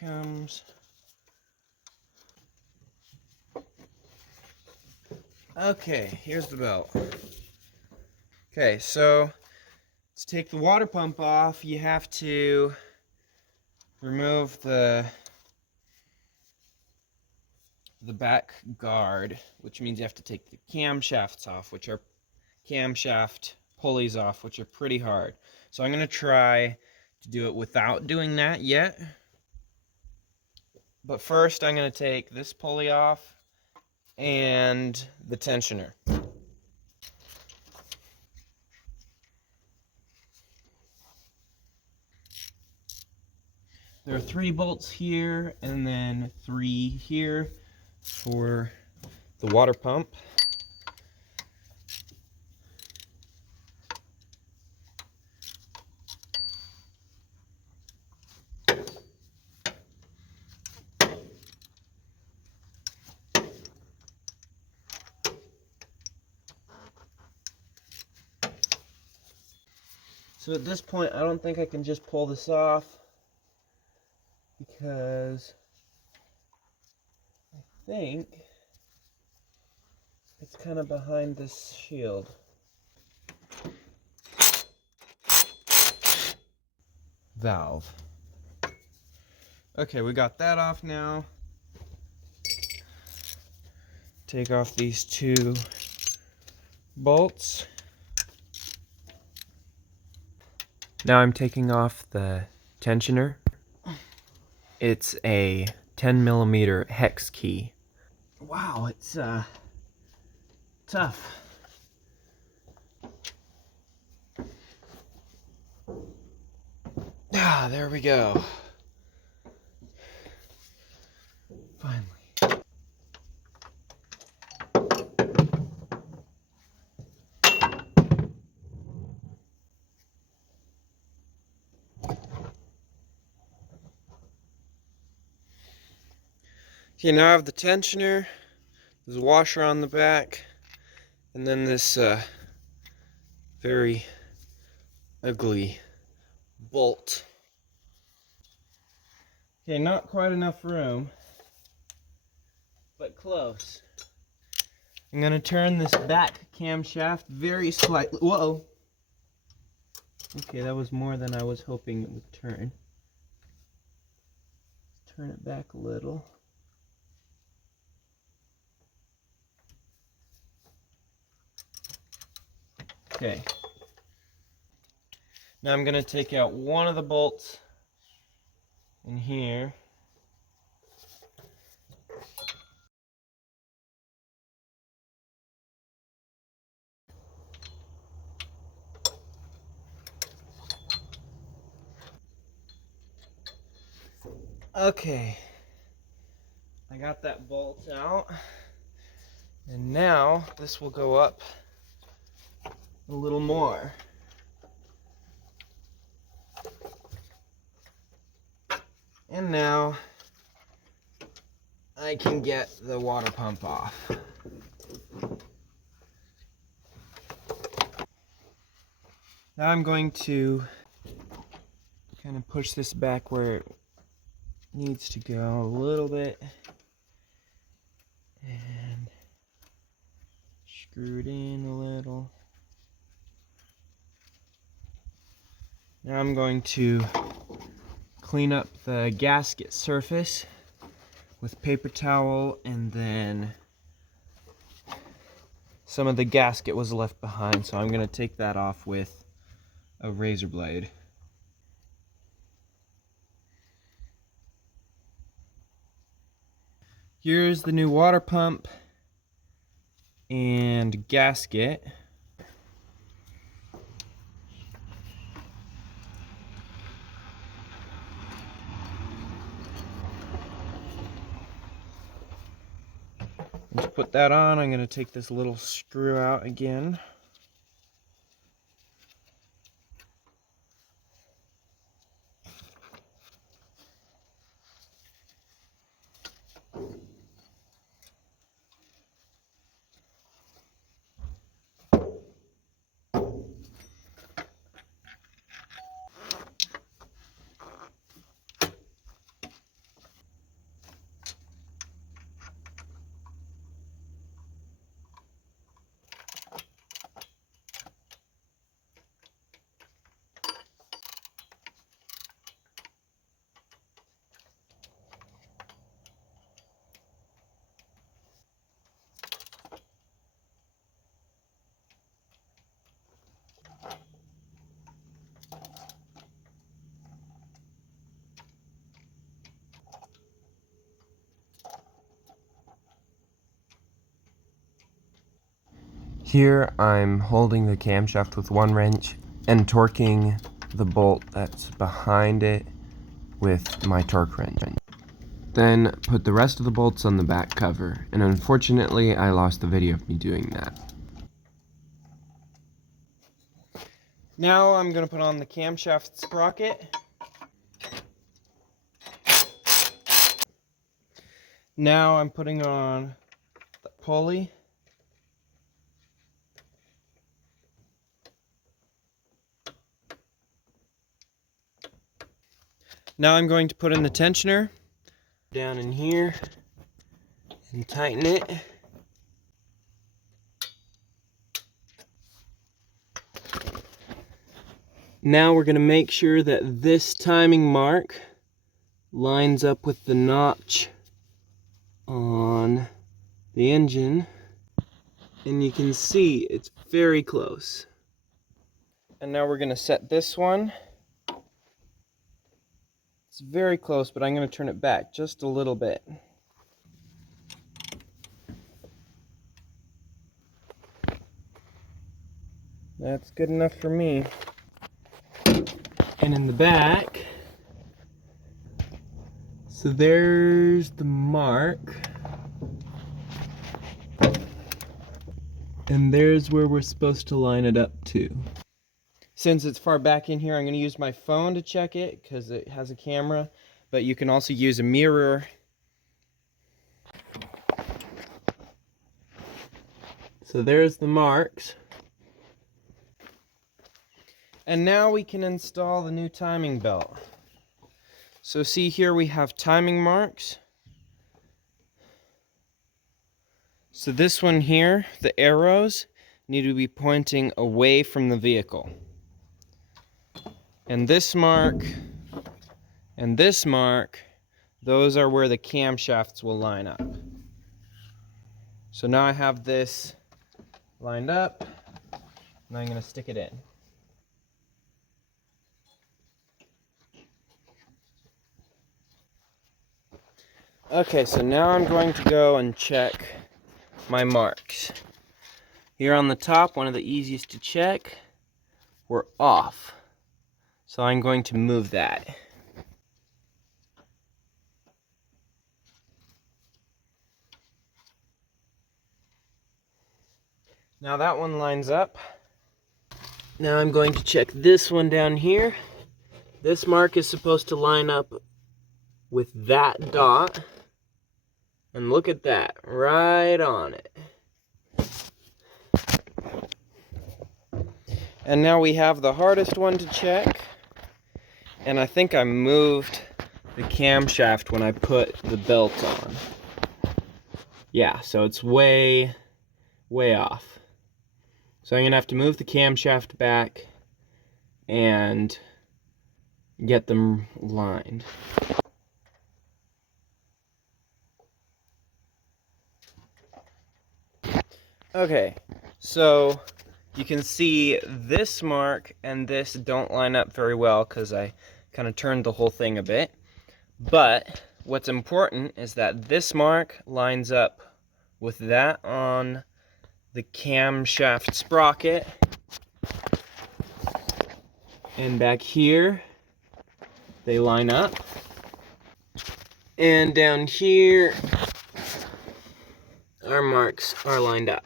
comes. Okay, here's the belt. Okay, so to take the water pump off, you have to remove the back guard, which means you have to take the camshafts off, which are camshaft pulleys off, which are pretty hard. So I'm going to try to do it without doing that yet. But first I'm going to take this pulley off and the tensioner. There are 3 bolts here and then 3 here for the water pump. So at this point, I don't think I can just pull this off because I think it's kind of behind this shield. Valve. Okay, we got that off now. Take off these 2 bolts. Now I'm taking off the tensioner. It's a 10mm hex key. Wow, it's tough. Ah, there we go. Finally. Okay, now I have the tensioner, there's a washer on the back, and then this very ugly bolt. Okay, not quite enough room, but close. I'm going to turn this back camshaft very slightly. Whoa! Okay, that was more than I was hoping it would turn. Let's turn it back a little. Okay. Now I'm going to take out one of the bolts in here. Okay. I got that bolt out. And now this will go up a little more. And now I can get the water pump off. Now I'm going to kind of push this back where it needs to go a little bit and screw it in a little. Now I'm going to clean up the gasket surface with paper towel, and then some of the gasket was left behind, so I'm going to take that off with a razor blade. Here's the new water pump and gasket. To put that on, I'm going to take this little screw out again. Here I'm holding the camshaft with one wrench and torquing the bolt that's behind it with my torque wrench. Then put the rest of the bolts on the back cover, and unfortunately I lost the video of me doing that. Now I'm going to put on the camshaft sprocket. Now I'm putting on the pulley. Now I'm going to put in the tensioner down in here and tighten it. Now we're going to make sure that this timing mark lines up with the notch on the engine, and you can see it's very close. And now we're going to set this one. It's very close, but I'm going to turn it back just a little bit. That's good enough for me. And in the back, so there's the mark. And there's where we're supposed to line it up to. Since it's far back in here, I'm going to use my phone to check it because it has a camera, but you can also use a mirror. So there's the marks. And now we can install the new timing belt. So see here we have timing marks. So this one here, the arrows, need to be pointing away from the vehicle. And this mark, and this mark, those are where the camshafts will line up. So now I have this lined up, and I'm going to stick it in. Okay, so now I'm going to go and check my marks. Here on the top, one of the easiest to check, we're off. So I'm going to move that. Now that one lines up. Now I'm going to check this one down here. This mark is supposed to line up with that dot. And look at that, right on it. And now we have the hardest one to check. And I think I moved the camshaft when I put the belt on. Yeah, so it's way off. So I'm gonna have to move the camshaft back and get them lined. Okay, so you can see this mark and this don't line up very well because I kind of turned the whole thing a bit. But what's important is that this mark lines up with that on the camshaft sprocket. And back here, they line up. And down here, our marks are lined up.